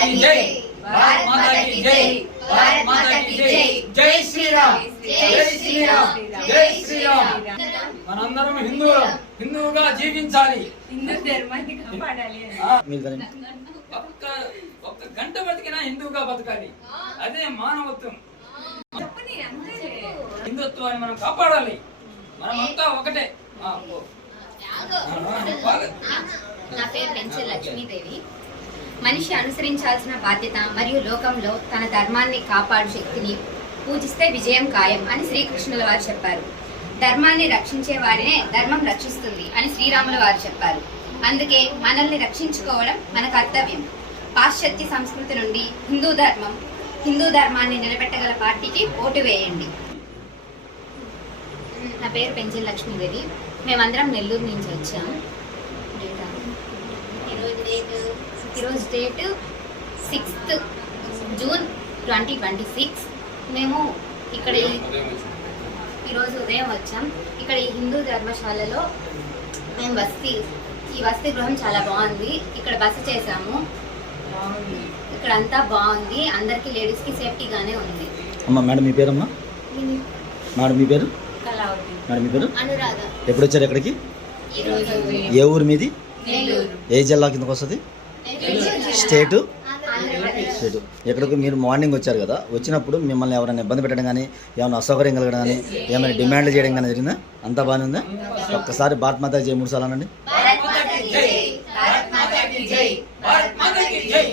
की जय, भारत माता की जय, भारत माता की जय, जय श्री राम, जय श्री राम, जय श्री राम। మనందరం హిందువుగా జీవించాలి, హిందూ ధర్మాన్ని కాపాడాలి. ఒక్క గంట బతికినా హిందువుగా బతకాలి, అదే మానవత్వం. హిందుత్వాన్ని మనం కాపాడాలి, మనమంతా ఒకటే. నా పేరు పెంచె లక్ష్మీదేవి. మనిషి అనుసరించాల్సిన బాధ్యత మరియు లోకంలో తన ధర్మాన్ని కాపాడు శక్తిని పూజిస్తే విజయం ఖాయం అని శ్రీకృష్ణుల వారు చెప్పారు. ధర్మాన్ని రక్షించే వారినే ధర్మం రక్షిస్తుంది అని శ్రీరాముల వారు చెప్పారు. అందుకే మనల్ని రక్షించుకోవడం మన కర్తవ్యం. పాశ్చాత్య సంస్కృతి నుండి హిందూ ధర్మాన్ని నిలబెట్టగల పార్టీకి ఓటు వేయండి. నా పేరు పెంచె లక్ష్మీదేవి. మేమందరం నెల్లూరు నుంచి వచ్చాము. ఈరోజు డేట్ 6th జూన్ 2026. మేము ఇక్కడ ఈరోజు ఉదయం వచ్చాం. ఇక్కడ ఈ హిందూ ధర్మశాలలో మేము ఈ వసతి గృహం చాలా బాగుంది. ఇక్కడ బస చేసాము. ఇక్కడ అంతా బాగుంది. అందరికి లేడీస్కి సేఫ్టీగానే ఉంది. అమ్మా మేడం మీ పేరమ్మా? మేడం మీ పేరు? కళావతి. మేడం మీ పేరు? అనురాధ. ఎప్పుడు వచ్చారు ఎక్కడికి? ఏ ఊరు మీది? ఏ జిల్లా కిందకు వస్తుంది? స్టేటు? స్టేటు. ఎక్కడికి మీరు మార్నింగ్ వచ్చారు కదా, వచ్చినప్పుడు మిమ్మల్ని ఎవరైనా ఇబ్బంది పెట్టడం కానీ, ఏమైనా అసౌకర్యం కలగడం కానీ, ఏమైనా డిమాండ్లు చేయడం కానీ జరిగిందా? అంతా బాగానే ఉందా? ఒక్కసారి భారత్ మాతా జై 3 సార్లు అనండి. భారత్ మాతా की जय, भारत माता की जय, भारत माता की जय।